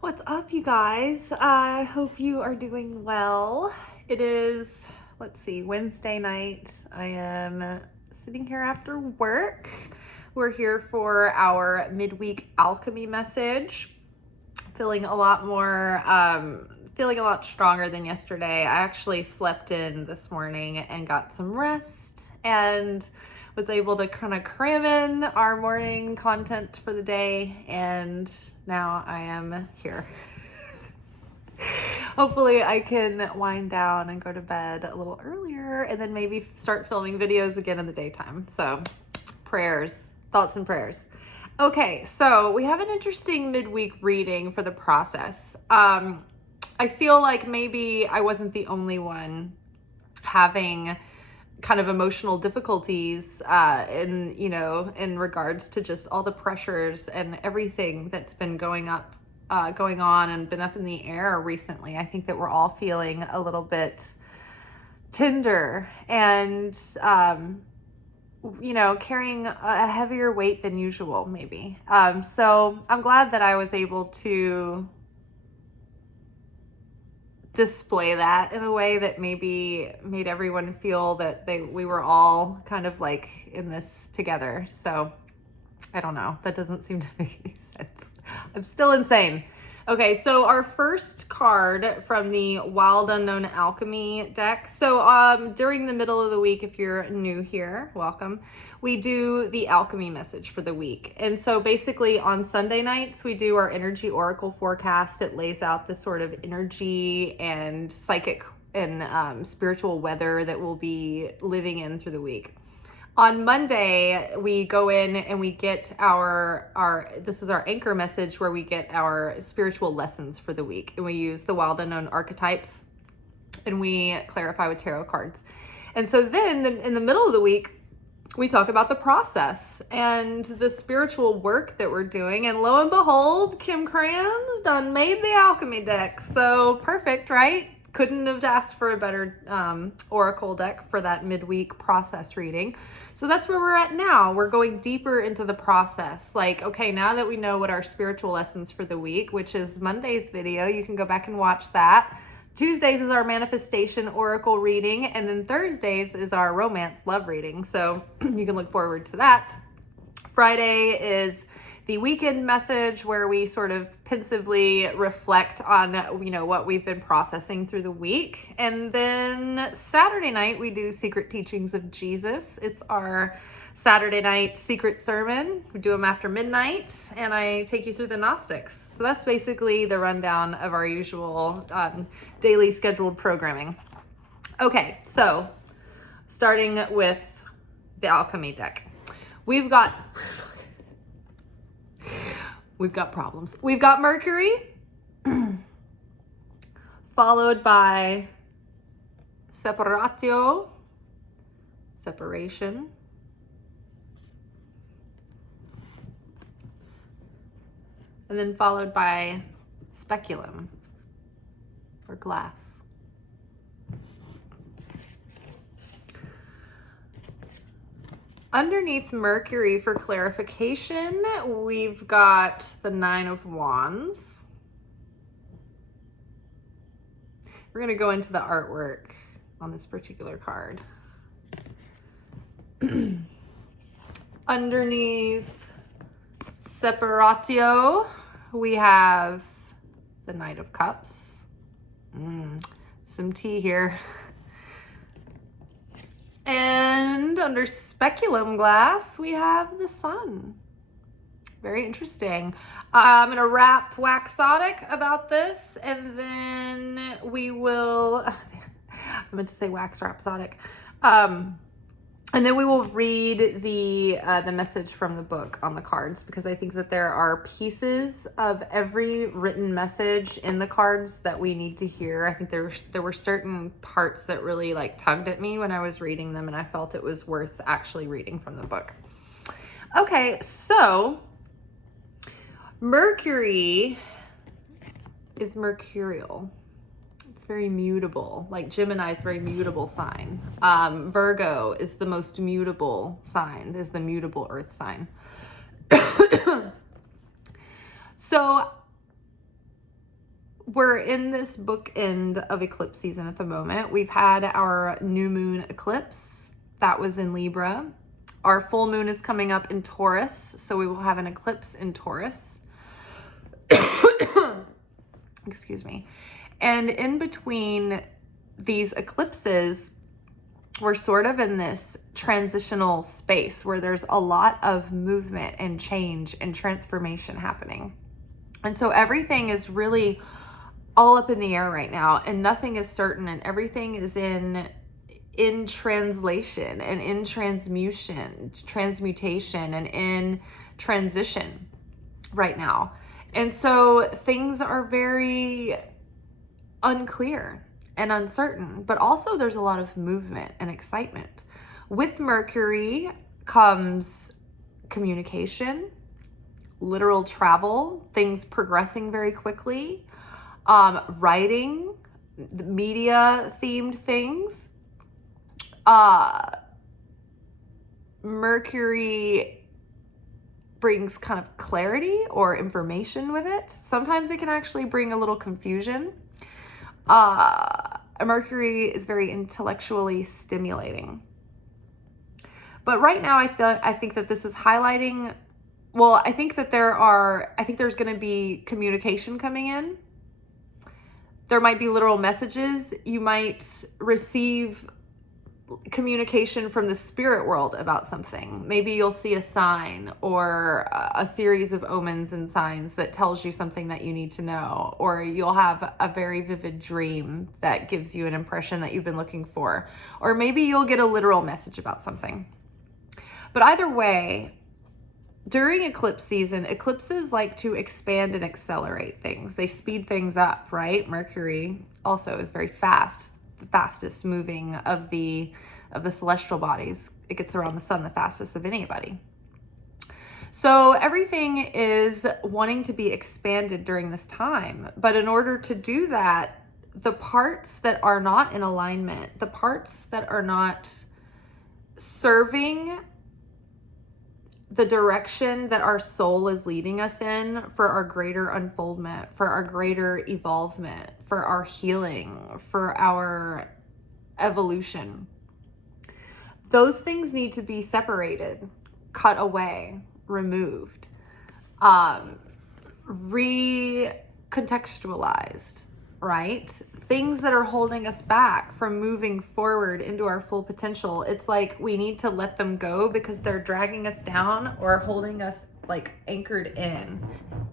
What's up, you guys? I hope you are doing well. It is, Wednesday night. I am sitting here after work. We're here for our midweek alchemy message. Feeling a lot stronger than yesterday. I actually slept in this morning and got some rest and was able to kind of cram in our morning content for the day, and now I am here. Hopefully I can wind down and go to bed a little earlier and then maybe start filming videos again in the daytime. So thoughts and prayers. Okay, so we have an interesting midweek reading for the process. I feel like maybe I wasn't the only one having kind of emotional difficulties in regards to just all the pressures and everything that's been going on and been up in the air recently. I think that we're all feeling a little bit tender and carrying a heavier weight than usual, maybe. So I'm glad that I was able to display that in a way that maybe made everyone feel that we were all kind of like in this together. So I don't know. That doesn't seem to make any sense. I'm still insane. Okay, so our first card from the Wild Unknown Alchemy deck. So during the middle of the week, if you're new here, welcome, we do the alchemy message for the week. And so basically on Sunday nights, we do our energy oracle forecast. It lays out the sort of energy and psychic and spiritual weather that we'll be living in through the week. On Monday, we go in and we get this is our anchor message where we get our spiritual lessons for the week. And we use the Wild Unknown archetypes and we clarify with tarot cards. And so then in the middle of the week, we talk about the process and the spiritual work that we're doing. And lo and behold, Kim Cran's done made the alchemy deck. So perfect, right? Couldn't have asked for a better oracle deck for that midweek process reading. So that's where we're at now. We're going deeper into the process. Like, okay, now that we know what our spiritual lessons for the week, which is Monday's video, you can go back and watch that. Tuesdays is our manifestation oracle reading, and then Thursdays is our romance love reading. So you can look forward to that. Friday is the weekend message where we sort of pensively reflect on, what we've been processing through the week. And then Saturday night, we do Secret Teachings of Jesus. It's our Saturday night secret sermon. We do them after midnight, and I take you through the Gnostics. So that's basically the rundown of our usual daily scheduled programming. Okay, so starting with the alchemy deck. We've got problems. We've got Mercury, followed by separation, and then followed by speculum, or glass. Underneath Mercury, for clarification, we've got the Nine of Wands. We're going to go into the artwork on this particular card. Underneath Separatio, we have the Knight of Cups. Some tea here. And under speculum glass, we have the Sun. Very interesting. I'm going to rap Waxotic about this, and then we will, I meant to say Wax Rhapsodic. And then we will read the message from the book on the cards, because I think that there are pieces of every written message in the cards that we need to hear. I think there were certain parts that really tugged at me when I was reading them, and I felt it was worth actually reading from the book. Okay, so Mercury is mercurial. It's very mutable. Like Gemini is a very mutable sign. Virgo is the most mutable sign, is the mutable earth sign. So we're in this bookend of eclipse season at the moment. We've had our new moon eclipse that was in Libra. Our full moon is coming up in Taurus, so we will have an eclipse in Taurus. Excuse me. And in between these eclipses, we're sort of in this transitional space where there's a lot of movement and change and transformation happening. And so everything is really all up in the air right now, and nothing is certain, and everything is in translation and in transmutation and in transition right now. And so things are very unclear and uncertain, but also there's a lot of movement and excitement. With Mercury comes communication, literal travel, things progressing very quickly, writing, media themed things. Mercury brings kind of clarity or information with it. Sometimes it can actually bring a little confusion. Mercury is very intellectually stimulating. But right now, I think that this is highlighting, well, I think there's going to be communication coming in. There might be literal messages. You might receive communication from the spirit world about something. Maybe you'll see a sign or a series of omens and signs that tells you something that you need to know, or you'll have a very vivid dream that gives you an impression that you've been looking for, or maybe you'll get a literal message about something. But either way, during eclipse season, eclipses like to expand and accelerate things. They speed things up, right? Mercury also is very fast, the fastest moving of the celestial bodies. It gets around the sun the fastest of anybody. So everything is wanting to be expanded during this time. But in order to do that, the parts that are not in alignment, the parts that are not serving the direction that our soul is leading us in for our greater unfoldment, for our greater evolvement, for our healing, for our evolution. Those things need to be separated, cut away, removed, recontextualized, right? Things that are holding us back from moving forward into our full potential. It's like we need to let them go because they're dragging us down or holding us like anchored in,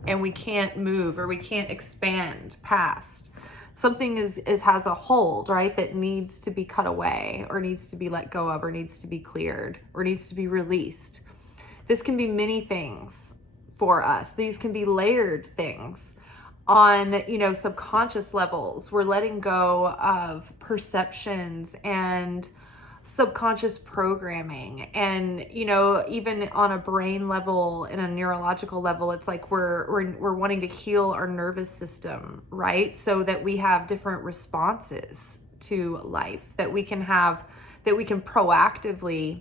and we can't move or we can't expand past. Something has a hold, right, that needs to be cut away or needs to be let go of or needs to be cleared or needs to be released. This can be many things for us. These can be layered things on, subconscious levels. We're letting go of perceptions and subconscious programming, and even on a brain level and a neurological level, it's like we're wanting to heal our nervous system, right? So that we have different responses to life, that we can proactively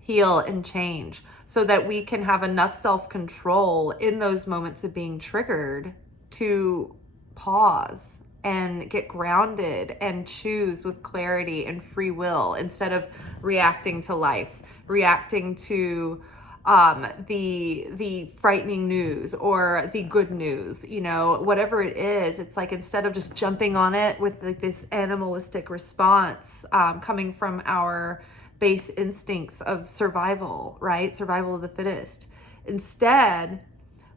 heal and change, so that we can have enough self-control in those moments of being triggered to pause and get grounded and choose with clarity and free will, instead of reacting to life, reacting to the frightening news or the good news, whatever it is. It's like, instead of just jumping on it with like this animalistic response coming from our base instincts of survival, right? Survival of the fittest. Instead,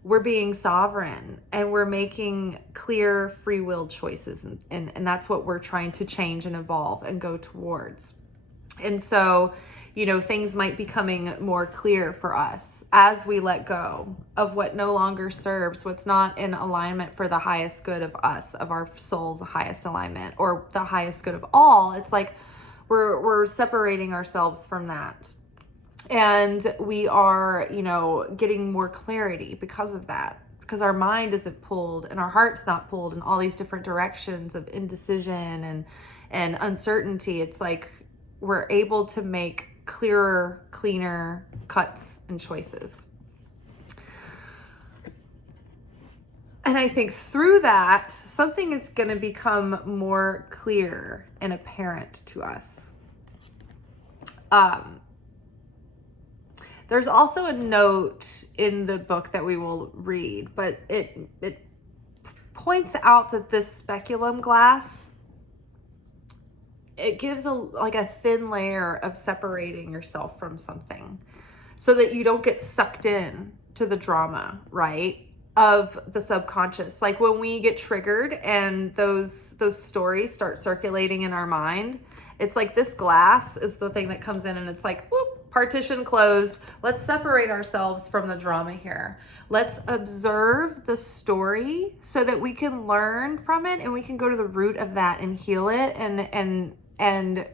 we're being sovereign and we're making clear free will choices. And that's what we're trying to change and evolve and go towards. And so, things might be coming more clear for us as we let go of what no longer serves, what's not in alignment for the highest good of us, of our soul's highest alignment, or the highest good of all. It's like we're separating ourselves from that. And we are, getting more clarity because of that, because our mind isn't pulled and our heart's not pulled in all these different directions of indecision and uncertainty. It's like we're able to make clearer, cleaner cuts and choices. And I think through that, something is going to become more clear and apparent to us. There's also a note in the book that we will read, but it points out that this speculum glass, it gives a thin layer of separating yourself from something so that you don't get sucked in to the drama, right? Of the subconscious. Like when we get triggered and those stories start circulating in our mind, it's like this glass is the thing that comes in and it's like, whoop, partition closed. Let's separate ourselves from the drama here. Let's observe the story so that we can learn from it and we can go to the root of that and heal it and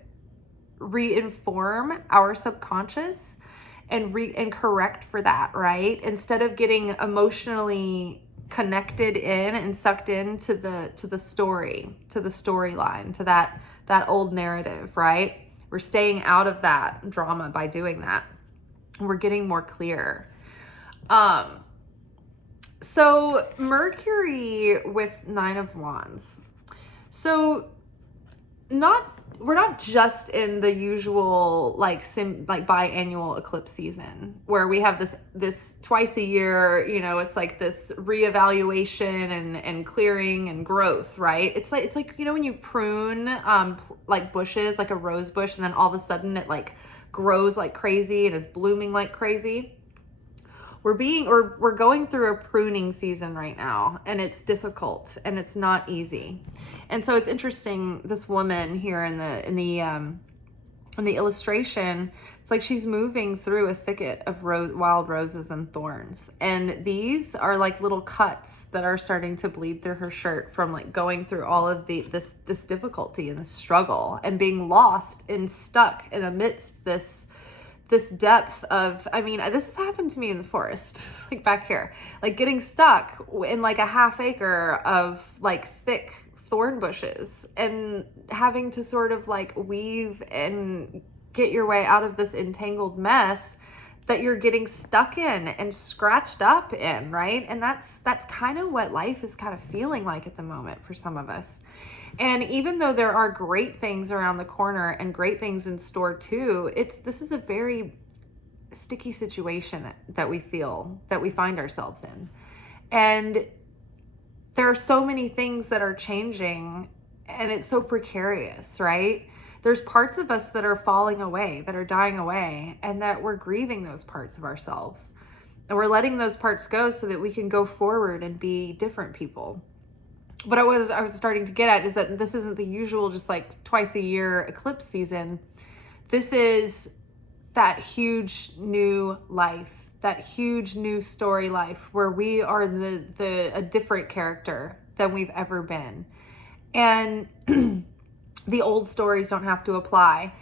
re-inform our subconscious and correct for that, right? Instead of getting emotionally connected in and sucked into the story, to the storyline, to that old narrative, right? We're staying out of that drama by doing that. We're getting more clear. So Mercury with 9 of Wands. So we're not just in the usual like biannual eclipse season where we have this twice a year, it's like this reevaluation and clearing and growth, right? It's like when you prune like bushes, like a rose bush, and then all of a sudden it like grows like crazy and is blooming like crazy. We're going through a pruning season right now, and it's difficult and it's not easy. And so it's interesting, this woman here in the illustration, it's like she's moving through a thicket of wild roses and thorns. And these are like little cuts that are starting to bleed through her shirt from like going through all of this difficulty and this struggle and being lost and stuck in amidst this depth of, this has happened to me in the forest, like back here, like getting stuck in like a half acre of like thick thorn bushes and having to sort of like weave and get your way out of this entangled mess that you're getting stuck in and scratched up in, right? And that's kind of what life is kind of feeling like at the moment for some of us. And even though there are great things around the corner and great things in store too, this is a very sticky situation that we find ourselves in. And there are so many things that are changing and it's so precarious, right? There's parts of us that are falling away, that are dying away, and that we're grieving those parts of ourselves. And we're letting those parts go so that we can go forward and be different people. What I was starting to get at is that this isn't the usual just like twice a year eclipse season. This is that huge new life, that huge new story life where we are a different character than we've ever been. And the old stories don't have to apply.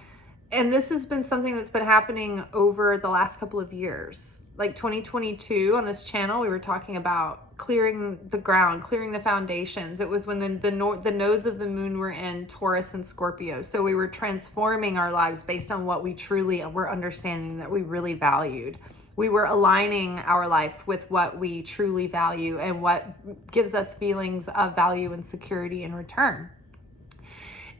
And this has been something that's been happening over the last couple of years. Like 2022 on this channel, we were talking about clearing the ground, clearing the foundations. It was when the nodes of the moon were in Taurus and Scorpio. So we were transforming our lives based on what we truly were understanding that we really valued. We were aligning our life with what we truly value and what gives us feelings of value and security in return.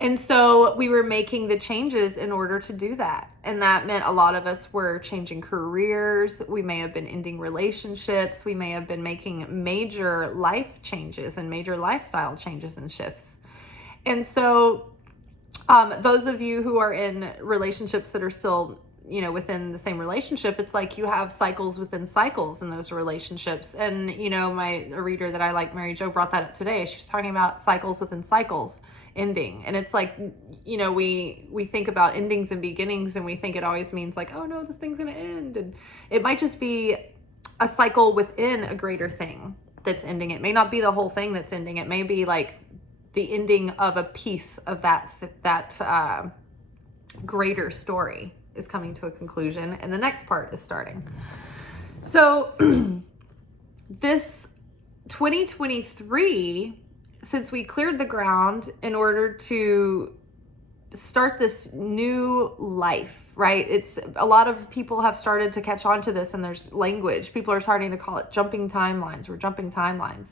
And so we were making the changes in order to do that. And that meant a lot of us were changing careers. We may have been ending relationships. We may have been making major life changes and major lifestyle changes and shifts. And so those of you who are in relationships that are still, within the same relationship, it's like you have cycles within cycles in those relationships. And, a reader that I like, Mary Jo, brought that up today. She was talking about cycles within cycles ending. And it's like, we think about endings and beginnings and we think it always means like, oh no, this thing's going to end. And it might just be a cycle within a greater thing that's ending. It may not be the whole thing that's ending. It may be like the ending of a piece of that greater story is coming to a conclusion and the next part is starting. So this 2023, since we cleared the ground in order to start this new life, right? It's a lot of people have started to catch on to this and there's language. People are starting to call it jumping timelines. We're jumping timelines.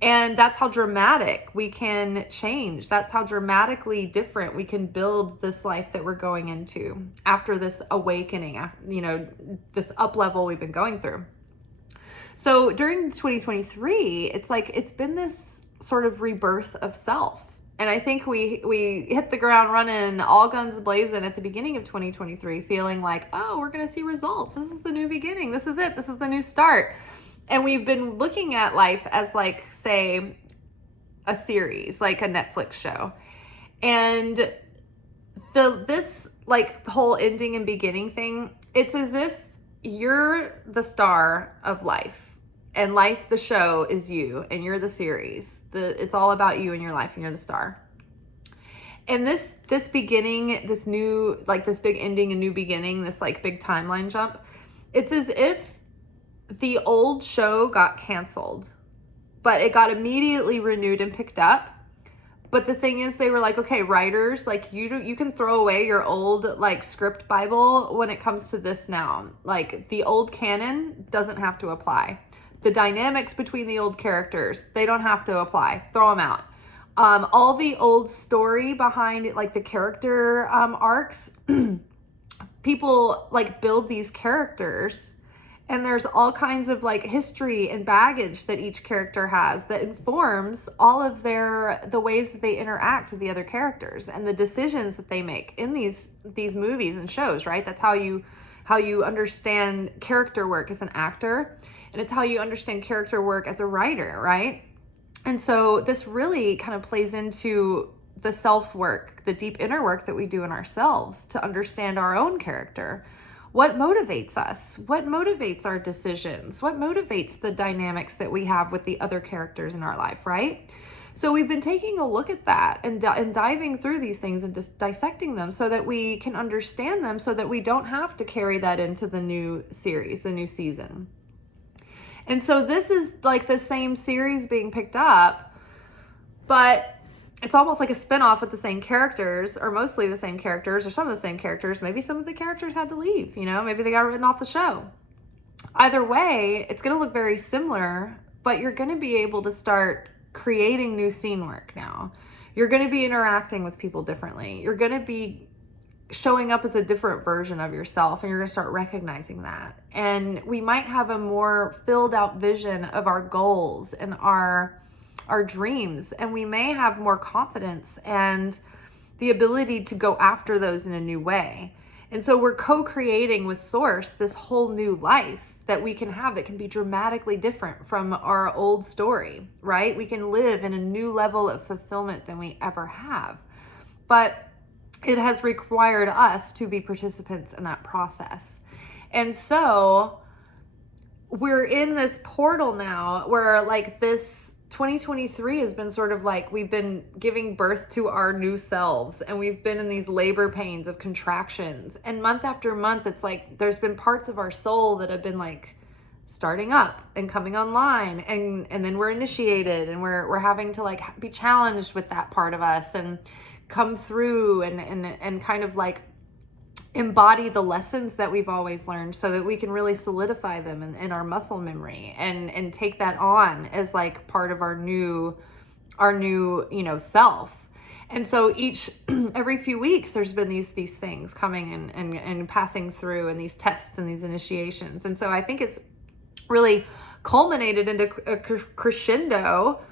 And that's how dramatic we can change. That's how dramatically different we can build this life that we're going into after this awakening, this up level we've been going through. So during 2023, it's like it's been this sort of rebirth of self. And I think we hit the ground running, all guns blazing at the beginning of 2023, feeling like, oh, we're going to see results. This is the new beginning. This is it. This is the new start. And we've been looking at life as like, say, a series, like a Netflix show. And this like whole ending and beginning thing, it's as if you're the star of life, and life, the show, is you, and you're the series. It's all about you and your life, and you're the star. And this beginning, this new, like this big ending and new beginning, this like big timeline jump, it's as if the old show got canceled, but it got immediately renewed and picked up. But the thing is, they were like, okay, writers, like you can throw away your old like script Bible when it comes to this now. Like the old canon doesn't have to apply. The dynamics between the old characters, they don't have to apply. Throw them out. All the old story behind it, like the character arcs, people like build these characters, and there's all kinds of like history and baggage that each character has that informs all of the ways that they interact with the other characters and the decisions that they make in these movies and shows, right? That's how you understand character work as an actor, and it's how you understand character work as a writer, right? And so this really kind of plays into the self-work, the deep inner work that we do in ourselves to understand our own character. What motivates us? What motivates our decisions? What motivates the dynamics that we have with the other characters in our life, right? So we've been taking a look at that and diving through these things and just dissecting them so that we can understand them, so that we don't have to carry that into the new series, the new season. And so this is like the same series being picked up, but it's almost like a spinoff with the same characters, or mostly the same characters, or some of the same characters. Maybe some of the characters had to leave, maybe they got written off the show. Either way, it's going to look very similar, but you're going to be able to start creating new scene work now. You're going to be interacting with people differently. You're going to be showing up as a different version of yourself, and you're going to start recognizing that. And we might have a more filled out vision of our goals and our dreams, and we may have more confidence and the ability to go after those in a new way. And so we're co-creating with Source this whole new life that we can have that can be dramatically different from our old story, right? We can live in a new level of fulfillment than we ever have. But it has required us to be participants in that process. And so we're in this portal now where like this 2023 has been sort of like we've been giving birth to our new selves, and we've been in these labor pains of contractions, and month after month it's like there's been parts of our soul that have been like starting up and coming online, and then we're initiated, and we're having to like be challenged with that part of us and come through and kind of like embody the lessons that we've always learned, so that we can really solidify them in our muscle memory and take that on as like part of our new self. And so every few weeks there's been these things coming and passing through, and these tests and these initiations. And so I think it's really culminated into a crescendo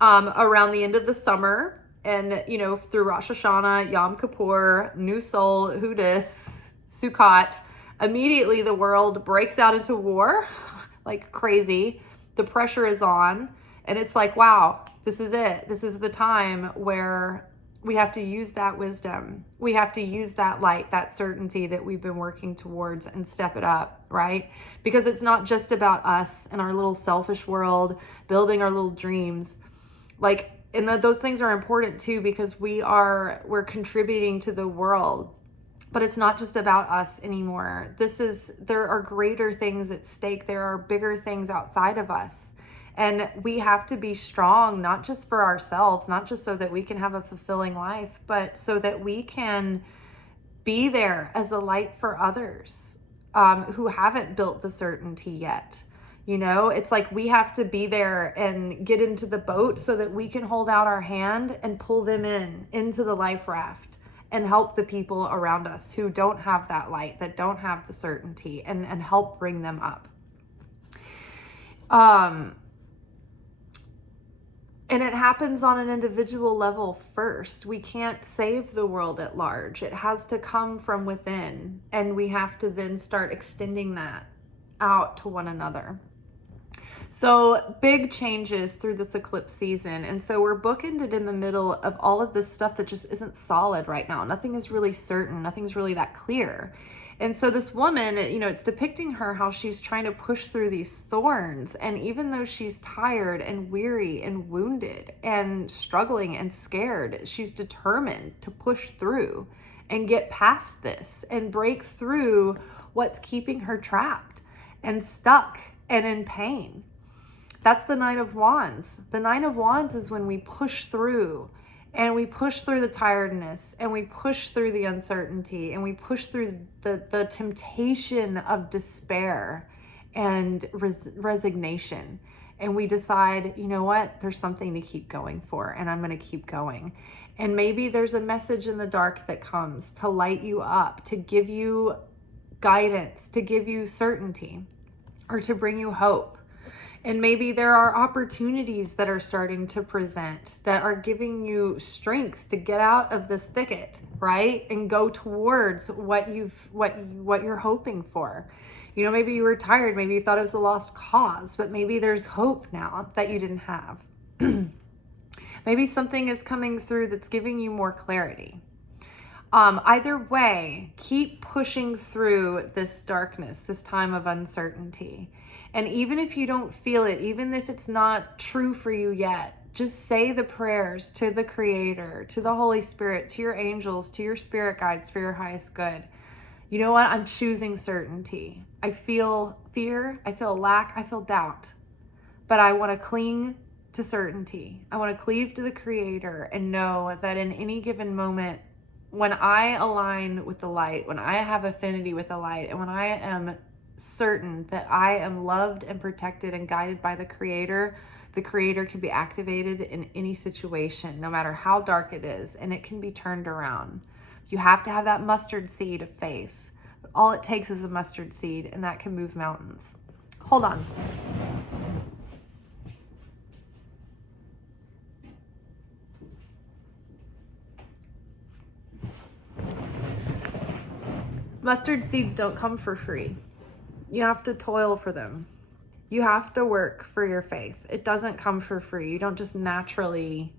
around the end of the summer. And, through Rosh Hashanah, Yom Kippur, New Sol, Hudis, Sukkot, immediately the world breaks out into war like crazy. The pressure is on. And it's like, wow, this is it. This is the time where we have to use that wisdom. We have to use that light, that certainty that we've been working towards, and step it up, right? Because it's not just about us and our little selfish world, building our little dreams. And those things are important too, because we're contributing to the world, but it's not just about us anymore. There are greater things at stake. There are bigger things outside of us, and we have to be strong, not just for ourselves, not just so that we can have a fulfilling life, but so that we can be there as a light for others who haven't built the certainty yet. You know, it's like we have to be there and get into the boat so that we can hold out our hand and pull them into the life raft and help the people around us who don't have that light, that don't have the certainty, and help bring them up. And it happens on an individual level first. We can't save the world at large. It has to come from within, and we have to then start extending that out to one another. So big changes through this eclipse season. And so we're bookended in the middle of all of this stuff that just isn't solid right now. Nothing is really certain. Nothing's really that clear. And so this woman, you know, it's depicting her how she's trying to push through these thorns. And even though she's tired and weary and wounded and struggling and scared, she's determined to push through and get past this and break through what's keeping her trapped and stuck and in pain. That's the Nine of Wands. The Nine of Wands is when we push through, and we push through the tiredness, and we push through the uncertainty, and we push through the temptation of despair and resignation. And we decide, you know what, there's something to keep going for, and I'm going to keep going. And maybe there's a message in the dark that comes to light you up, to give you guidance, to give you certainty, or to bring you hope. And maybe there are opportunities that are starting to present that are giving you strength to get out of this thicket, right? And go towards what you're hoping for. You know, maybe you were tired, maybe you thought it was a lost cause, but maybe there's hope now that you didn't have. Maybe something is coming through that's giving you more clarity. Either way, keep pushing through this darkness, this time of uncertainty. And even if you don't feel it, even if it's not true for you yet, just say the prayers to the Creator, to the Holy Spirit, to your angels, to your spirit guides for your highest good. You know what? I'm choosing certainty. I feel fear, I feel lack, I feel doubt. But I want to cling to certainty. I want to cleave to the Creator and know that in any given moment, when I align with the light, when I have affinity with the light, and when I am certain that I am loved and protected and guided by the Creator can be activated in any situation, no matter how dark it is, and it can be turned around. You have to have that mustard seed of faith. All it takes is a mustard seed, and that can move mountains. Hold on. Mustard seeds don't come for free. You have to toil for them. You have to work for your faith. It doesn't come for free. You don't just naturally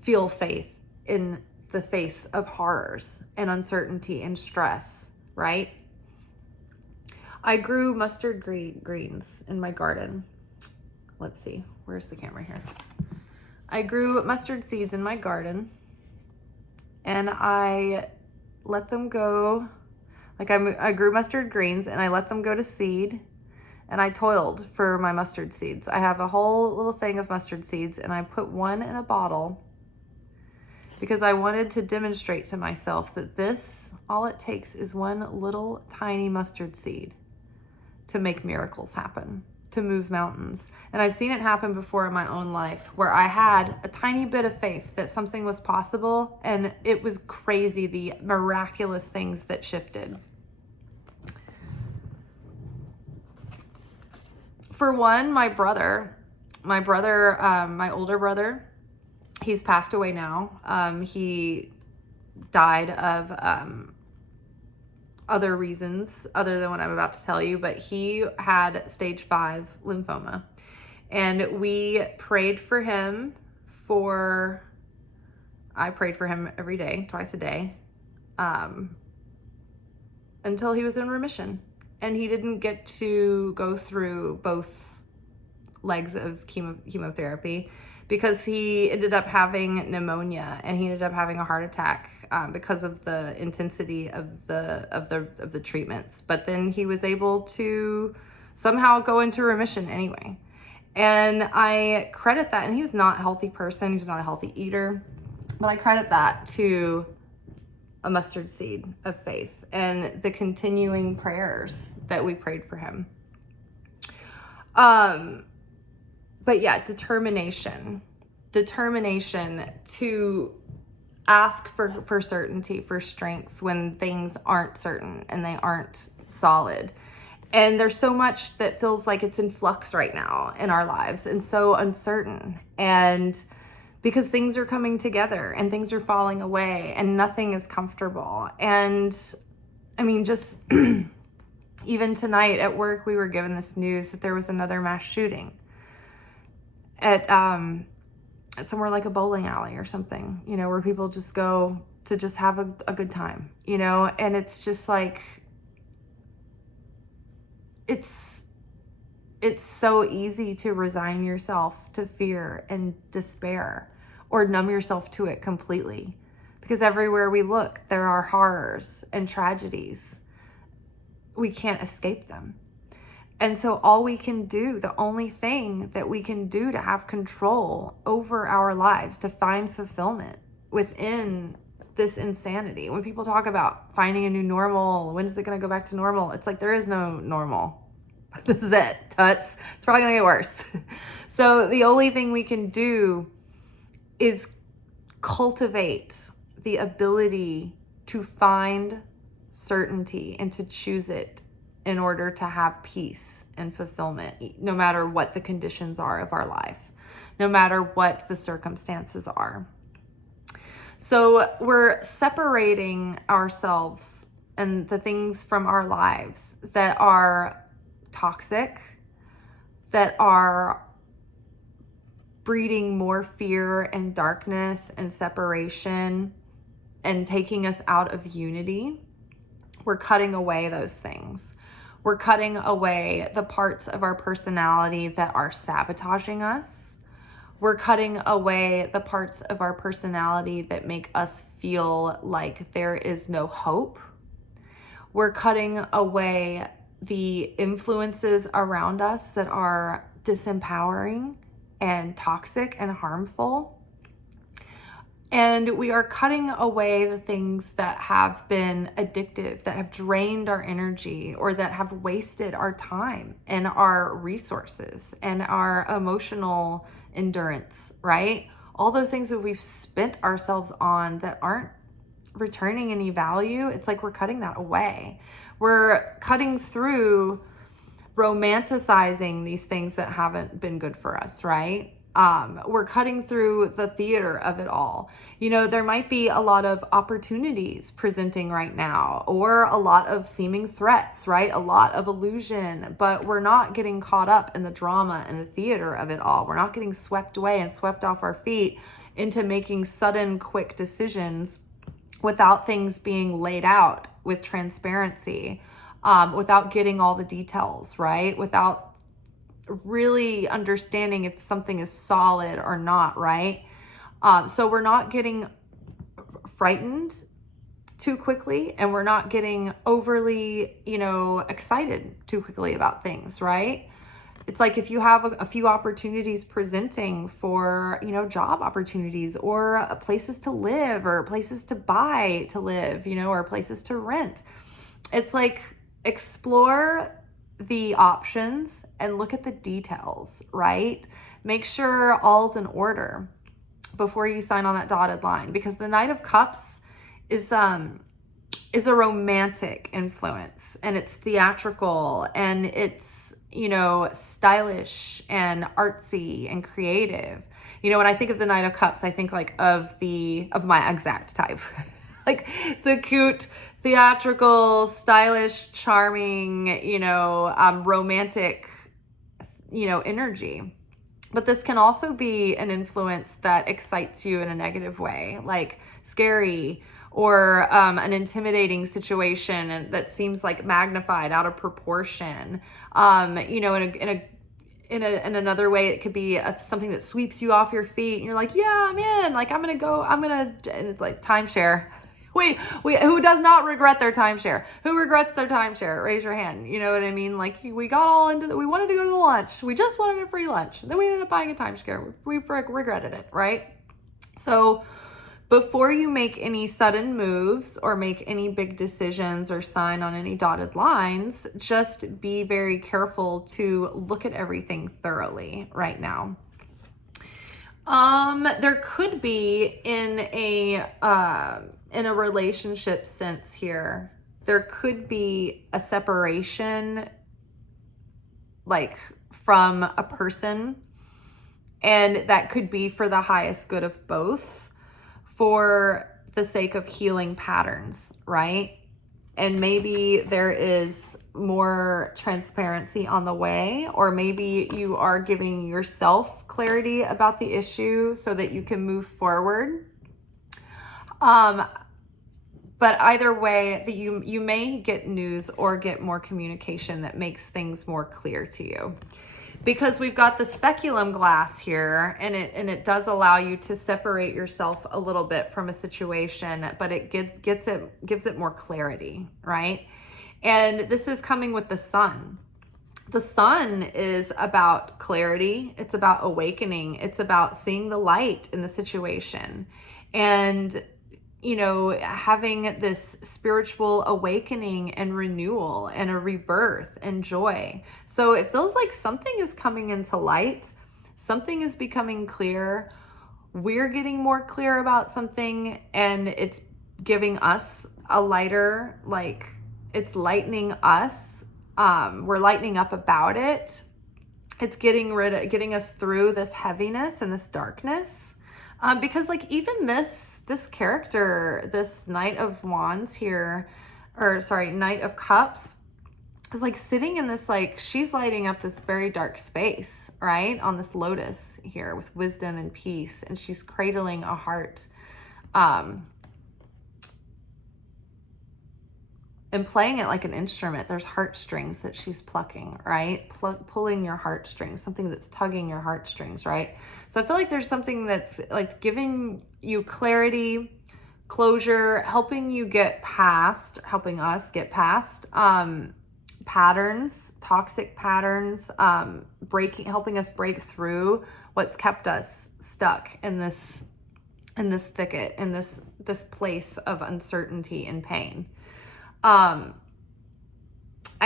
feel faith in the face of horrors and uncertainty and stress, right? I grew mustard greens in my garden. Let's see, where's the camera here? I grew mustard seeds in my garden, and I let them go. Like I grew mustard greens and I let them go to seed, and I toiled for my mustard seeds. I have a whole little thing of mustard seeds, and I put one in a bottle because I wanted to demonstrate to myself that this, all it takes is one little tiny mustard seed to make miracles happen, to move mountains. And I've seen it happen before in my own life, where I had a tiny bit of faith that something was possible, and it was crazy, the miraculous things that shifted. For one, my older brother, he's passed away now. He died of other reasons other than what I'm about to tell you, but he had stage 5 lymphoma, and we prayed for him I prayed for him every day, twice a day, until he was in remission. And he didn't get to go through both legs of chemotherapy because he ended up having pneumonia, and he ended up having a heart attack because of the intensity of the treatments. But then he was able to somehow go into remission anyway. And I credit that, and he was not a healthy person, he's not a healthy eater, but I credit that to a mustard seed of faith and the continuing prayers that we prayed for him. But yeah, determination to ask for certainty, for strength when things aren't certain and they aren't solid. And there's so much that feels like it's in flux right now in our lives and so uncertain. And because things are coming together and things are falling away and nothing is comfortable. And I mean, just even tonight at work, we were given this news that there was another mass shooting at somewhere like a bowling alley or something, you know, where people just go to just have a good time, you know. And it's just like, it's so easy to resign yourself to fear and despair, or numb yourself to it completely, because everywhere we look, there are horrors and tragedies. We can't escape them. And so all we can do, the only thing that we can do to have control over our lives, to find fulfillment within this insanity. When people talk about finding a new normal, when is it going to go back to normal? It's like, there is no normal. This is it, tuts. It's probably going to get worse. So the only thing we can do is cultivate the ability to find certainty and to choose it in order to have peace and fulfillment, no matter what the conditions are of our life, no matter what the circumstances are. So we're separating ourselves and the things from our lives that are toxic, that are breeding more fear and darkness and separation and taking us out of unity. We're cutting away those things. We're cutting away the parts of our personality that are sabotaging us. We're cutting away the parts of our personality that make us feel like there is no hope. We're cutting away the influences around us that are disempowering and toxic and harmful. And we are cutting away the things that have been addictive, that have drained our energy, or that have wasted our time and our resources and our emotional endurance, right? All those things that we've spent ourselves on that aren't returning any value. It's like we're cutting that away. We're cutting through romanticizing these things that haven't been good for us, right? We're cutting through the theater of it all. You know, there might be a lot of opportunities presenting right now, or a lot of seeming threats, right? A lot of illusion, but we're not getting caught up in the drama and the theater of it all. We're not getting swept away and swept off our feet into making sudden, quick decisions without things being laid out with transparency, without getting all the details, right? Without really understanding if something is solid or not, right? So we're not getting frightened too quickly, and we're not getting overly, excited too quickly about things, right? It's like if you have a few opportunities presenting for, job opportunities, or places to live, or places to buy to live, or places to rent. It's like, explore the options and look at the details, right? Make sure all's in order before you sign on that dotted line, because the Knight of Cups is a romantic influence, and it's theatrical, and it's, stylish and artsy and creative. When I think of the Knight of Cups, I think like of my exact type, like the cute, theatrical, stylish, charming, romantic, energy. But this can also be an influence that excites you in a negative way, like scary, or an intimidating situation that seems like magnified out of proportion. In another way, it could be something that sweeps you off your feet, and you're like, yeah, I'm in. Like, and it's like timeshare. Wait, who does not regret their timeshare? Who regrets their timeshare? Raise your hand. You know what I mean? Like, we got all into we wanted to go to the lunch. We just wanted a free lunch. Then we ended up buying a timeshare. We regretted it, right? So before you make any sudden moves or make any big decisions or sign on any dotted lines, just be very careful to look at everything thoroughly right now. There could be in a relationship sense here, there could be a separation, like from a person, and that could be for the highest good of both, for the sake of healing patterns, right? And maybe there is more transparency on the way, or maybe you are giving yourself clarity about the issue so that you can move forward. But either way, that you may get news or get more communication that makes things more clear to you. Because we've got the speculum glass here, and it does allow you to separate yourself a little bit from a situation, but it gives it more clarity, right? And this is coming with the sun. The sun is about clarity. It's about awakening. It's about seeing the light in the situation, and having this spiritual awakening and renewal and a rebirth and joy. So it feels like something is coming into light. Something is becoming clear. We're getting more clear about something, and it's giving us a lighter, like it's lightening us. We're lightening up about it. It's getting us through this heaviness and this darkness. Because like even this character, this Knight of Wands here, Knight of Cups, is like sitting in this, like she's lighting up this very dark space, right? On this lotus here with wisdom and peace, and she's cradling a heart, and playing it like an instrument. There's heartstrings that she's plucking, right? Pulling your heartstrings, something that's tugging your heartstrings, right? So I feel like there's something that's like giving you clarity, closure, helping us get past patterns, toxic patterns, helping us break through what's kept us stuck in this thicket, in this place of uncertainty and pain. I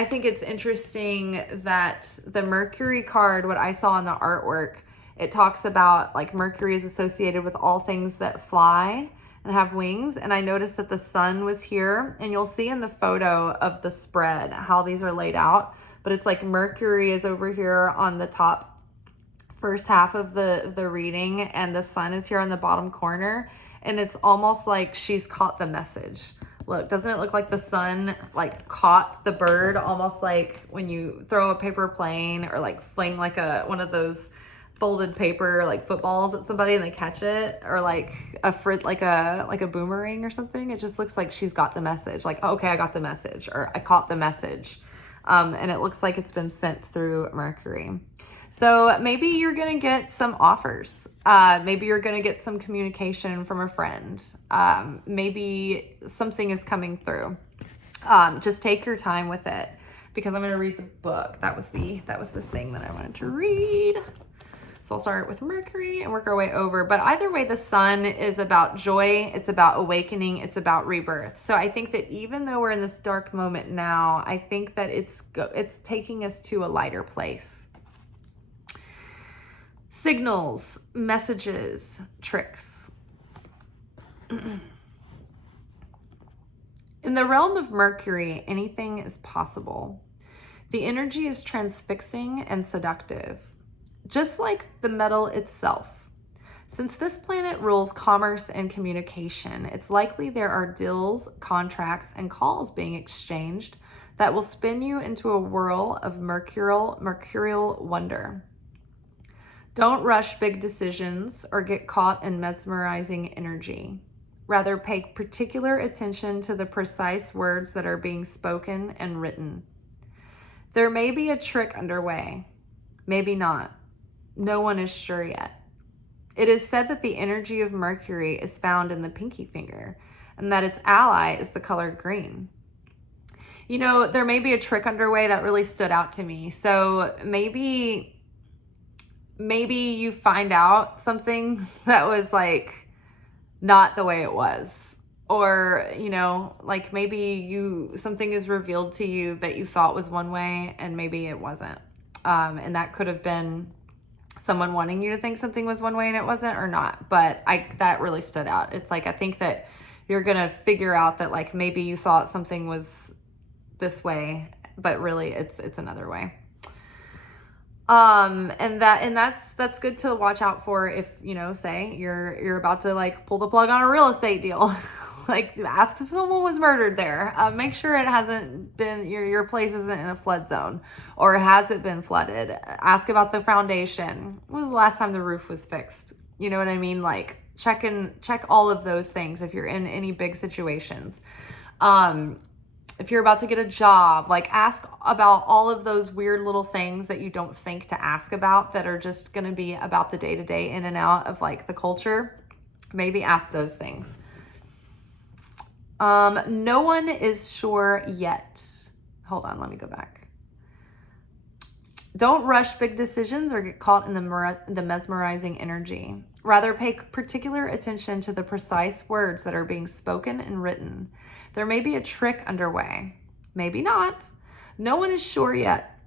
think it's interesting that the Mercury card, what I saw in the artwork, it talks about like Mercury is associated with all things that fly and have wings. And I noticed that the sun was here, and you'll see in the photo of the spread how these are laid out, but it's like Mercury is over here on the top first half of the reading, and the sun is here on the bottom corner, and it's almost like she's caught the message. Look, doesn't it look like the sun like caught the bird, almost like when you throw a paper plane or like fling like one of those folded paper like footballs at somebody and they catch it, or like a boomerang or something. It just looks like she's got the message, like, okay, I got the message, or I caught the message. And it looks like it's been sent through Mercury. So maybe you're going to get some offers. Maybe you're going to get some communication from a friend. Maybe something is coming through. Just take your time with it, because I'm going to read the book. That was the thing that I wanted to read. So I'll start with Mercury and work our way over. But either way, the sun is about joy. It's about awakening. It's about rebirth. So I think that even though we're in this dark moment now, I think that it's taking us to a lighter place. Signals, messages, tricks. In the realm of Mercury, anything is possible. The energy is transfixing and seductive, just like the metal itself. Since this planet rules commerce and communication, it's likely there are deals, contracts, and calls being exchanged that will spin you into a whirl of mercurial wonder. Don't rush big decisions or get caught in mesmerizing energy. Rather, pay particular attention to the precise words that are being spoken and written. There may be a trick underway, maybe not. No one is sure yet. It is said that the energy of Mercury is found in the pinky finger, and that its ally is the color green. There may be a trick underway. That really stood out to me. So maybe you find out something that was like not the way it was. Or, you know, like maybe something is revealed to you that you thought was one way and maybe it wasn't. And that could have been someone wanting you to think something was one way and it wasn't, or not. But that really stood out. It's like, I think that you're going to figure out that like maybe you thought something was this way, but really it's another way. And that's good to watch out for if, you know, say you're about to like pull the plug on a real estate deal. Like, ask if someone was murdered there. Make sure it hasn't been, your place isn't in a flood zone, or has it been flooded? Ask about the foundation. When was the last time the roof was fixed? You know what I mean? Like, check all of those things if you're in any big situations. If you're about to get a job, like, ask about all of those weird little things that you don't think to ask about that are just going to be about the day-to-day in and out of like the culture. Maybe ask those things. No one is sure yet. Hold on, let me go back. Don't rush big decisions or get caught in the mesmerizing energy. Rather, pay particular attention to the precise words that are being spoken and written. There may be a trick underway. Maybe not. No one is sure yet.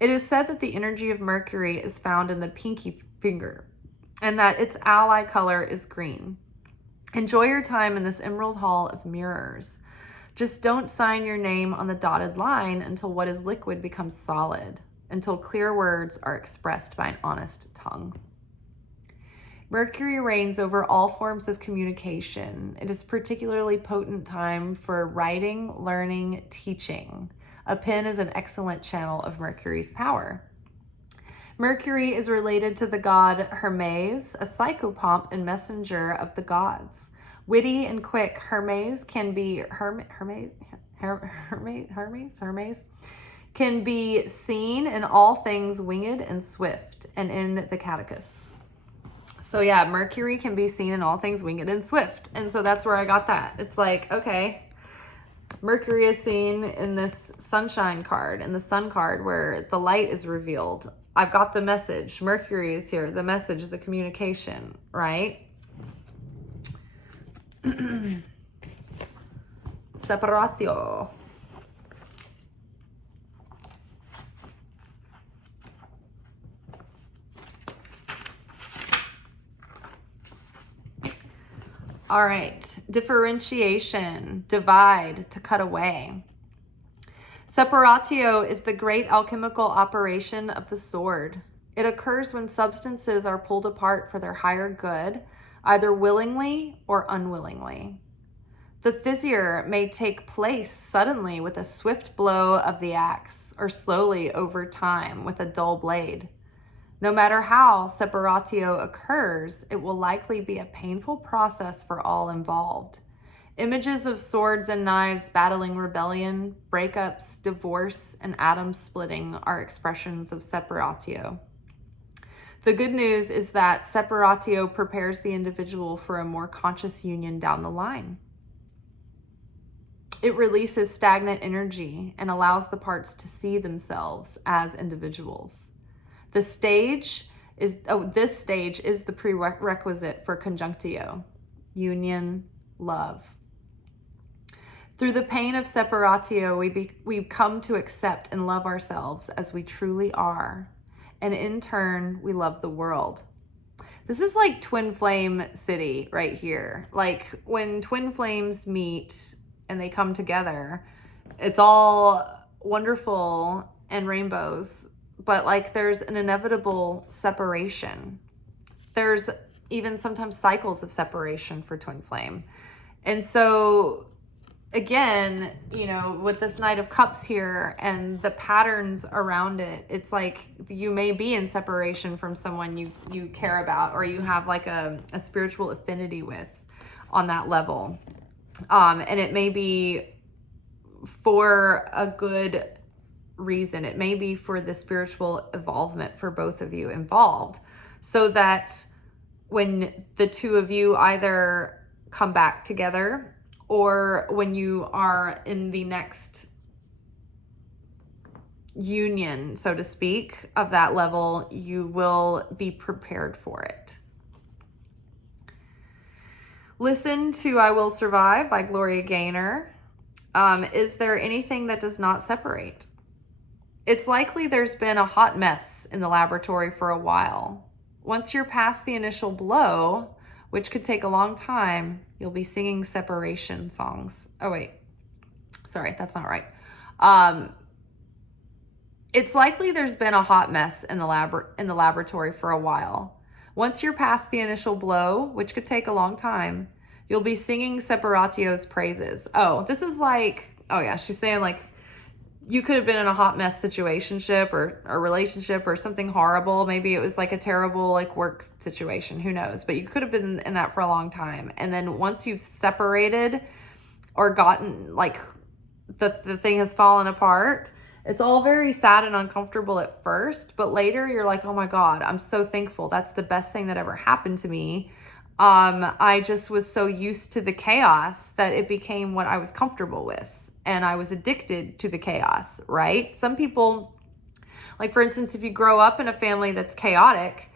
It is said that the energy of Mercury is found in the pinky finger, and that its ally color is green. Enjoy your time in this emerald hall of mirrors. Just don't sign your name on the dotted line until what is liquid becomes solid, until clear words are expressed by an honest tongue. Mercury reigns over all forms of communication. It is particularly potent time for writing, learning, teaching. A pen is an excellent channel of Mercury's power. Mercury is related to the god Hermes, a psychopomp and messenger of the gods. Witty and quick, Hermes can be can be seen in all things winged and swift, and in the Catechus. So yeah, Mercury can be seen in all things winged and swift, and so that's where I got that. It's like, okay, Mercury is seen in this sunshine card, in the sun card where the light is revealed. I've got the message. Mercury is here. The message, the communication, right? Separatio. All right. Differentiation. Divide, to cut away. Separatio is the great alchemical operation of the sword. It occurs when substances are pulled apart for their higher good, either willingly or unwillingly. The fissure may take place suddenly with a swift blow of the axe, or slowly over time with a dull blade. No matter how separatio occurs, it will likely be a painful process for all involved. Images of swords and knives battling rebellion, breakups, divorce, and atom splitting are expressions of separatio. The good news is that separatio prepares the individual for a more conscious union down the line. It releases stagnant energy and allows the parts to see themselves as individuals. This stage is the prerequisite for conjunctio, union, love. Through the pain of separatio, we come to accept and love ourselves as we truly are. And in turn, we love the world. This is like twin flame city right here. Like when twin flames meet and they come together, it's all wonderful and rainbows, but like there's an inevitable separation. There's even sometimes cycles of separation for twin flame. And so again, you know, with this Knight of Cups here and the patterns around it, it's like you may be in separation from someone you care about, or you have like a spiritual affinity with on that level. And it may be for a good reason. It may be for the spiritual evolvement for both of you involved, so that when the two of you either come back together, or when you are in the next union, so to speak, of that level, you will be prepared for it. Listen to I Will Survive by Gloria Gaynor. Is there anything that does not separate? It's likely there's been a hot mess in the laboratory for a while. Once you're past the initial blow, which could take a long time, you'll be singing separation songs. Oh, wait. Sorry, that's not right. It's likely there's been a hot mess in the laboratory for a while. Once you're past the initial blow, which could take a long time, you'll be singing Separatio's praises. Oh, this is like, oh yeah, she's saying like, you could have been in a hot mess situationship or a relationship or something horrible. Maybe it was like a terrible like work situation, who knows? But you could have been in that for a long time. And then once you've separated or gotten like the thing has fallen apart, it's all very sad and uncomfortable at first, but later you're like, oh my God, I'm so thankful. That's the best thing that ever happened to me. I just was so used to the chaos that it became what I was comfortable with. And I was addicted to the chaos, right? Some people, like for instance, if you grow up in a family that's chaotic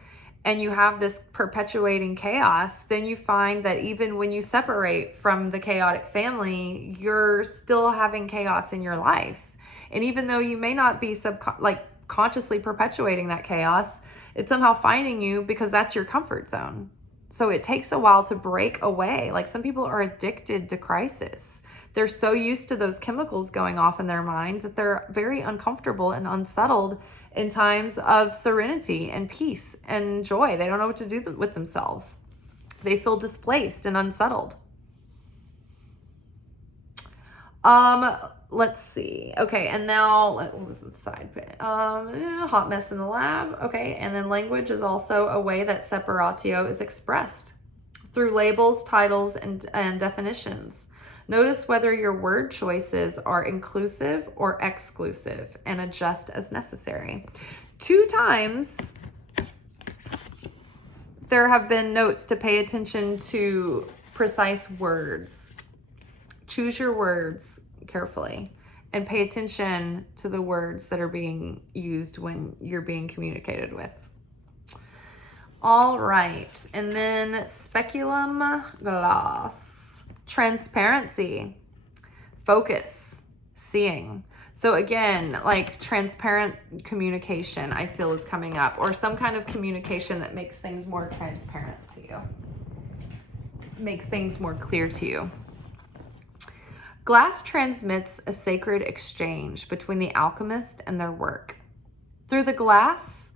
and you have this perpetuating chaos, then you find that even when you separate from the chaotic family, you're still having chaos in your life. And even though you may not be consciously perpetuating that chaos, it's somehow finding you because that's your comfort zone. So it takes a while to break away. Like some people are addicted to crisis. They're so used to those chemicals going off in their mind that they're very uncomfortable and unsettled in times of serenity and peace and joy. They don't know what to do with themselves. They feel displaced and unsettled. Let's see. Okay, and now what was the side? Hot mess in the lab. Okay, and then language is also a way that separatio is expressed through labels, titles, and definitions. Notice whether your word choices are inclusive or exclusive and adjust as necessary. 2 times there have been notes to pay attention to precise words. Choose your words carefully and pay attention to the words that are being used when you're being communicated with. All right, and then speculum gloss, transparency, focus, seeing. So again, like transparent communication, I feel is coming up, or some kind of communication that makes things more transparent to you, makes things more clear to you. Glass transmits a sacred exchange between the alchemist and their work. Through the glass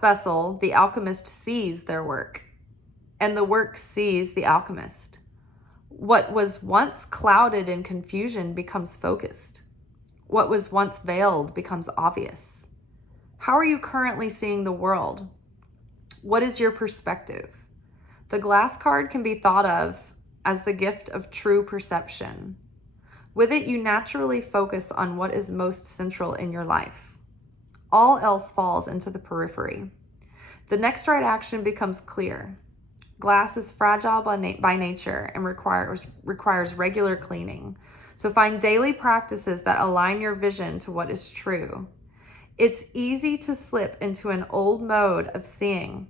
vessel, the alchemist sees their work, and the work sees the alchemist. What was once clouded in confusion becomes focused. What was once veiled becomes obvious. How are you currently seeing the world? What is your perspective? The glass card can be thought of as the gift of true perception. With it, you naturally focus on what is most central in your life. All else falls into the periphery. The next right action becomes clear. Glass is fragile by nature and requires regular cleaning. So find daily practices that align your vision to what is true. It's easy to slip into an old mode of seeing,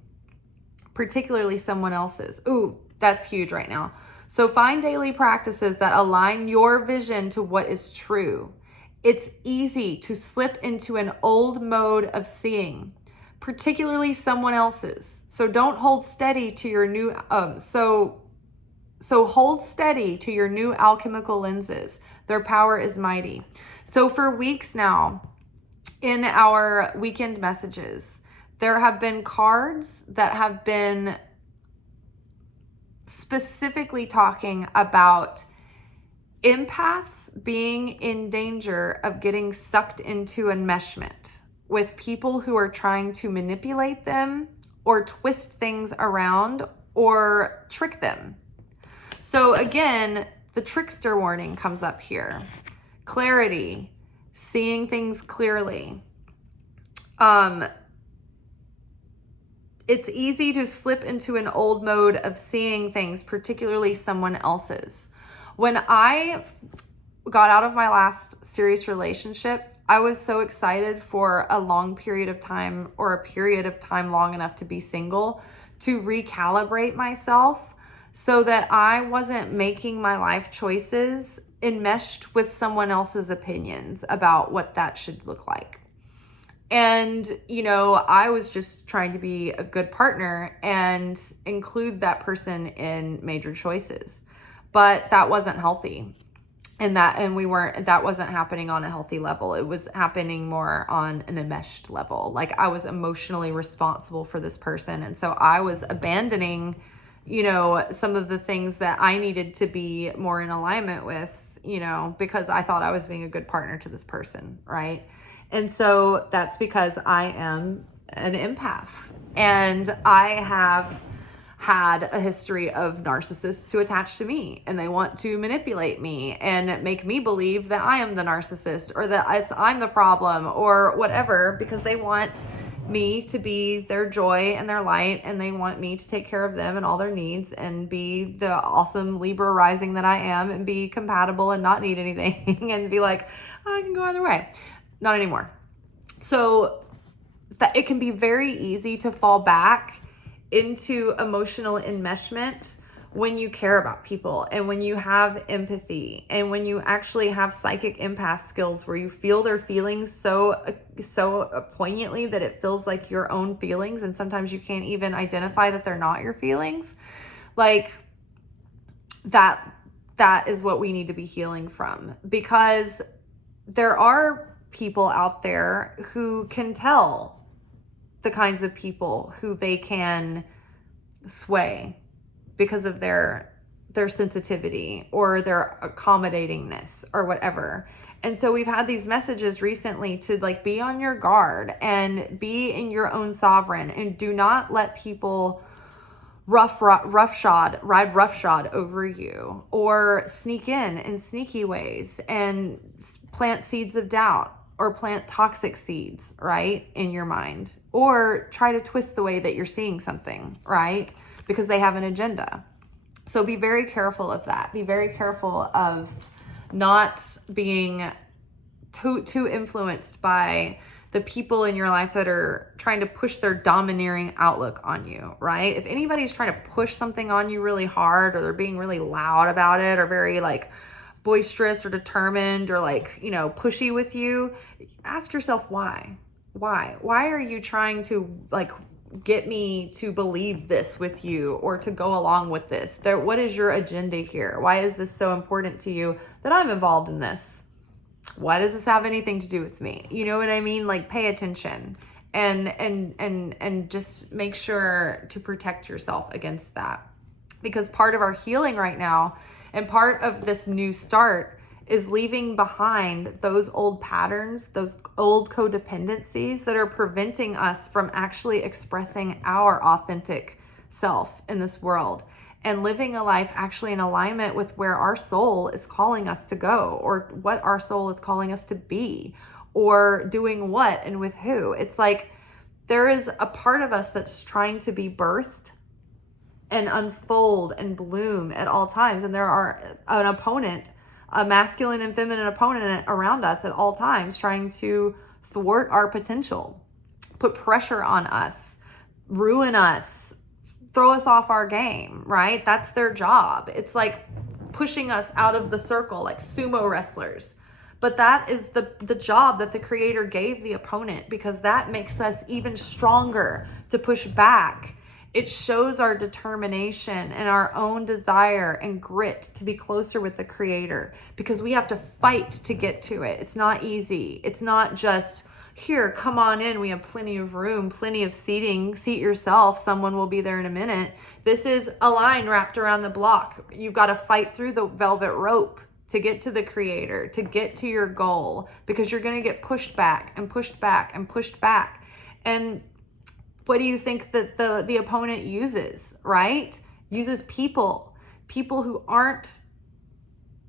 particularly someone else's. Ooh, that's huge right now. So find daily practices that align your vision to what is true. It's easy to slip into an old mode of seeing, particularly someone else's. So don't hold steady to your new, so hold steady to your new alchemical lenses. Their power is mighty. So for weeks now, in our weekend messages, there have been cards that have been specifically talking about empaths being in danger of getting sucked into enmeshment with people who are trying to manipulate them or twist things around or trick them. So again, the trickster warning comes up here. Clarity, seeing things clearly. It's easy to slip into an old mode of seeing things, particularly someone else's. When I got out of my last serious relationship, I was so excited for a long period of time, or a period of time long enough to be single, to recalibrate myself so that I wasn't making my life choices enmeshed with someone else's opinions about what that should look like. And, I was just trying to be a good partner and include that person in major choices. But that wasn't healthy. That wasn't happening on a healthy level. It was happening more on an enmeshed level. Like I was emotionally responsible for this person. And so I was abandoning, some of the things that I needed to be more in alignment with, because I thought I was being a good partner to this person. Right. And so that's because I am an empath and I have had a history of narcissists who attach to me and they want to manipulate me and make me believe that I am the narcissist or that I'm the problem or whatever, because they want me to be their joy and their light, and they want me to take care of them and all their needs and be the awesome Libra rising that I am and be compatible and not need anything and be like, oh, I can go either way. Not anymore. So that it can be very easy to fall back into emotional enmeshment when you care about people and when you have empathy and when you actually have psychic empath skills where you feel their feelings so poignantly that it feels like your own feelings, and sometimes you can't even identify that they're not your feelings. Like that is what we need to be healing from, because there are people out there who can tell the kinds of people who they can sway because of their sensitivity or their accommodatingness or whatever. And so we've had these messages recently to like be on your guard and be in your own sovereign, and do not let people ride roughshod over you or sneak in sneaky ways and plant seeds of doubt or plant toxic seeds, right, in your mind, or try to twist the way that you're seeing something, right, because they have an agenda. So be very careful of that. Be very careful of not being too influenced by the people in your life that are trying to push their domineering outlook on you, right? If anybody's trying to push something on you really hard, or they're being really loud about it, or very like boisterous or determined or like, pushy with you, ask yourself why are you trying to like get me to believe this with you or to go along with this? What is your agenda here? Why is this so important to you that I'm involved in this? Why does this have anything to do with me? You know what I mean? Like pay attention and just make sure to protect yourself against that, because part of our healing right now and part of this new start is leaving behind those old patterns, those old codependencies that are preventing us from actually expressing our authentic self in this world and living a life actually in alignment with where our soul is calling us to go, or what our soul is calling us to be, or doing what and with who. It's like there is a part of us that's trying to be birthed and unfold and bloom at all times. And there are an opponent, a masculine and feminine opponent around us at all times, trying to thwart our potential, put pressure on us, ruin us, throw us off our game, right? That's their job. It's like pushing us out of the circle like sumo wrestlers. But that is the job that the creator gave the opponent, because that makes us even stronger to push back. It shows our determination and our own desire and grit to be closer with the creator, because we have to fight to get to it. It's not easy. It's not just, here, come on in. We have plenty of room, plenty of seating. Seat yourself. Someone will be there in a minute. This is a line wrapped around the block. You've got to fight through the velvet rope to get to the creator, to get to your goal, because you're going to get pushed back and pushed back and pushed back. And what do you think that the opponent uses, right? Uses people who aren't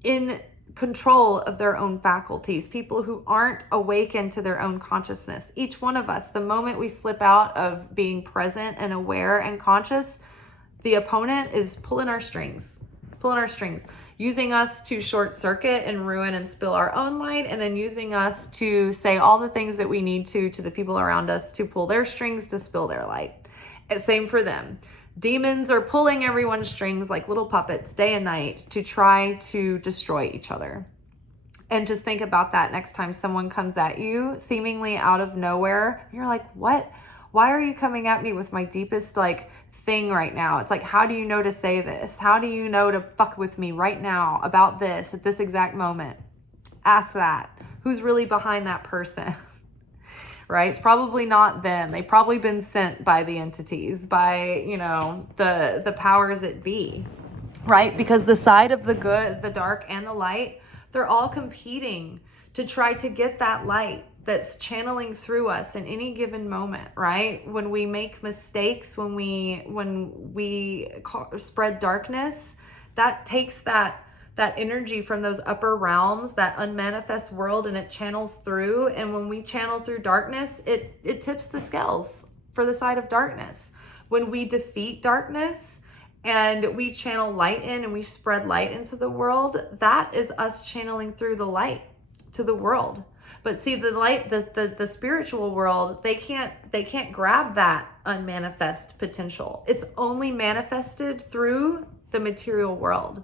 in control of their own faculties, people who aren't awakened to their own consciousness. Each one of us, the moment we slip out of being present and aware and conscious, the opponent is pulling our strings, using us to short circuit and ruin and spill our own light, and then using us to say all the things that we need to the people around us to pull their strings to spill their light. And same for them. Demons are pulling everyone's strings like little puppets day and night to try to destroy each other. And just think about that next time someone comes at you seemingly out of nowhere. You're like, what? Why are you coming at me with my deepest thing right now? It's like, how do you know to say this? How do you know to fuck with me right now about this at this exact moment? Ask that. Who's really behind that person? Right? It's probably not them. They've probably been sent by the entities, by, the powers that be, right? Because the side of the good, the dark, and the light, they're all competing to try to get that light that's channeling through us in any given moment, right? When we make mistakes, when we spread darkness, that takes that energy from those upper realms, that unmanifest world, and it channels through. And when we channel through darkness, it tips the scales for the side of darkness. When we defeat darkness and we channel light in and we spread light into the world, that is us channeling through the light to the world. But see, the light, the spiritual world, they can't grab that unmanifest potential. It's only manifested through the material world,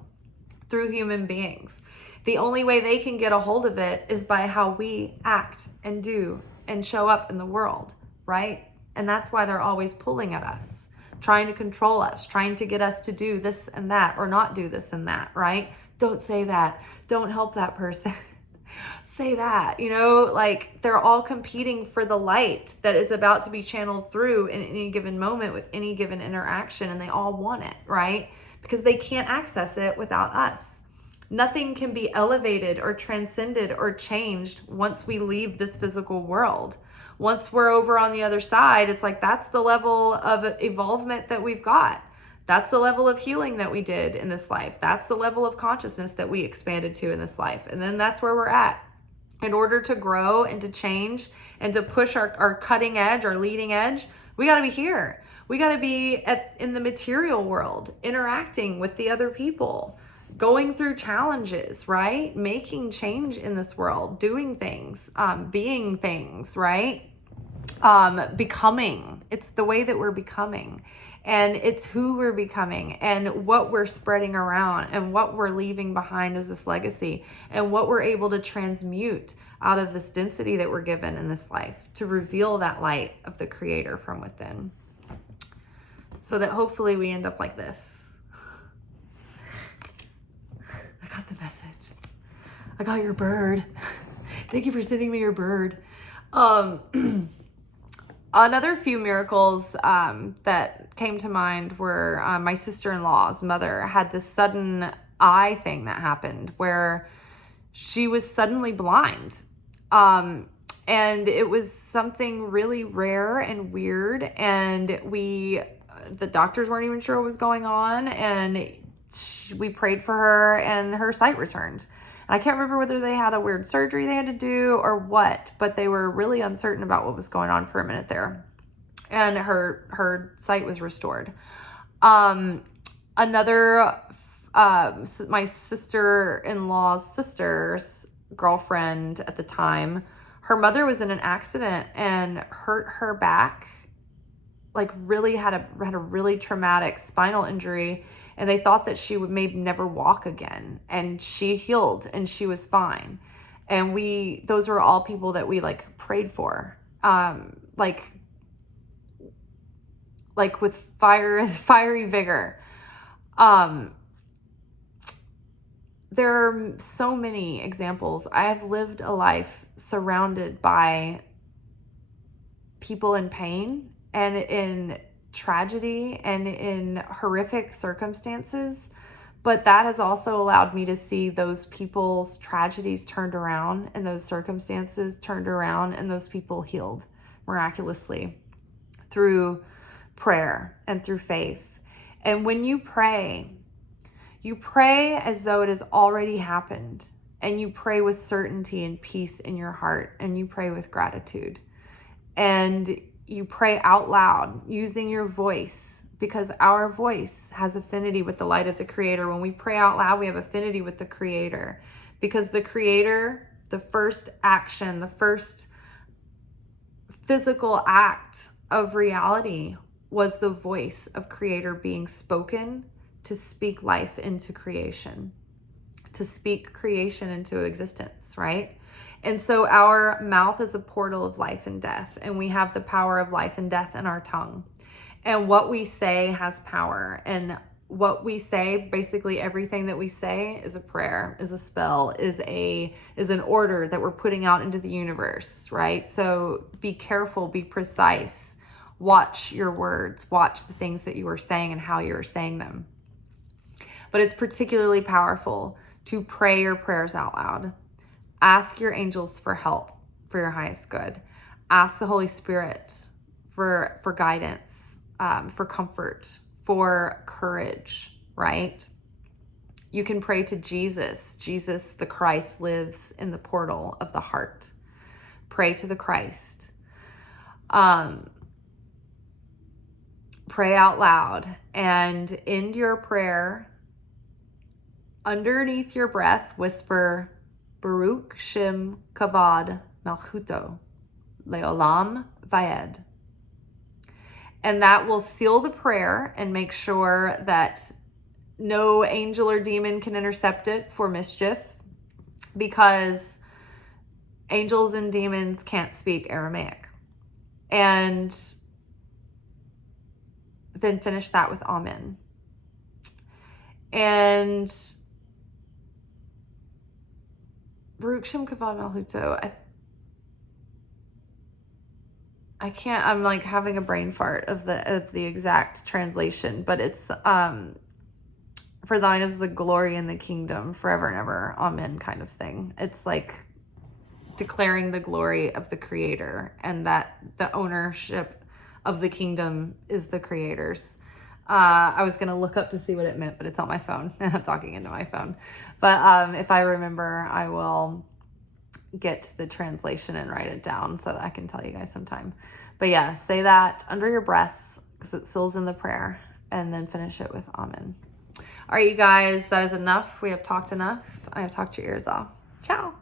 through human beings. The only way they can get a hold of it is by how we act and do and show up in the world, right? And that's why they're always pulling at us, trying to control us, trying to get us to do this and that or not do this and that, right? Don't say that. Don't help that person. Say that, they're all competing for the light that is about to be channeled through in any given moment with any given interaction, and they all want it, right? Because they can't access it without us. Nothing can be elevated or transcended or changed once we leave this physical world. Once we're over on the other side, it's like that's the level of evolvement that we've got. That's the level of healing that we did in this life. That's the level of consciousness that we expanded to in this life. And then that's where we're at. In order to grow and to change and to push our cutting edge, our leading edge, we got to be here. We got to be in the material world, interacting with the other people, going through challenges, right? Making change in this world, doing things, being things, right? Becoming. It's the way that we're becoming. And it's who we're becoming and what we're spreading around and what we're leaving behind as this legacy and what we're able to transmute out of this density that we're given in this life to reveal that light of the Creator from within. So that hopefully we end up like this. I got the message. I got your bird. Thank you for sending me your bird. Another few miracles that came to mind were my sister-in-law's mother had this sudden eye thing that happened where she was suddenly blind. And it was something really rare and weird. And the doctors weren't even sure what was going on. And we prayed for her and her sight returned. And I can't remember whether they had a weird surgery they had to do or what, but they were really uncertain about what was going on for a minute there. And her sight was restored. Another, my sister-in-law's sister's girlfriend at the time, her mother was in an accident and hurt her back, really had a really traumatic spinal injury. And they thought that she would maybe never walk again. And she healed and she was fine. And those were all people that we prayed for. With fiery vigor. There are so many examples. I have lived a life surrounded by people in pain and in tragedy and in horrific circumstances, but that has also allowed me to see those people's tragedies turned around and those circumstances turned around and those people healed miraculously through prayer and through faith. And when you pray as though it has already happened, and you pray with certainty and peace in your heart, and you pray with gratitude, and you pray out loud using your voice, because our voice has affinity with the light of the Creator. When we pray out loud, we have affinity with the Creator, because the Creator, the first action, the first physical act of reality was the voice of Creator being spoken to speak life into creation, to speak creation into existence, right? And so our mouth is a portal of life and death, and we have the power of life and death in our tongue. And what we say has power. And what we say, basically everything that we say, is a prayer, is a spell, is an order that we're putting out into the universe, right? So be careful, be precise. Watch your words, watch the things that you are saying and how you are saying them. But it's particularly powerful to pray your prayers out loud. Ask your angels for help for your highest good. Ask the Holy Spirit for guidance, for comfort, for courage, right? You can pray to Jesus. Jesus, the Christ, lives in the portal of the heart. Pray to the Christ. Pray out loud, and end your prayer. Underneath your breath, whisper, Baruch Shem Kavod Malchuto Leolam Vaed. And that will seal the prayer and make sure that no angel or demon can intercept it for mischief, because angels and demons can't speak Aramaic. And then finish that with Amen. And Baruch Shem Kavod Malchuto. I can't, I'm like having a brain fart of the exact translation, but it's for thine is the glory and the kingdom forever and ever, amen, kind of thing. It's like declaring the glory of the Creator, and that the ownership of the kingdom is the Creator's. I was going to look up to see what it meant, but it's on my phone and I'm talking into my phone. But if I remember, I will get the translation and write it down so that I can tell you guys sometime. But yeah, say that under your breath because it seals in the prayer, and then finish it with Amen. All right, you guys, that is enough. We have talked enough. I have talked your ears off. Ciao.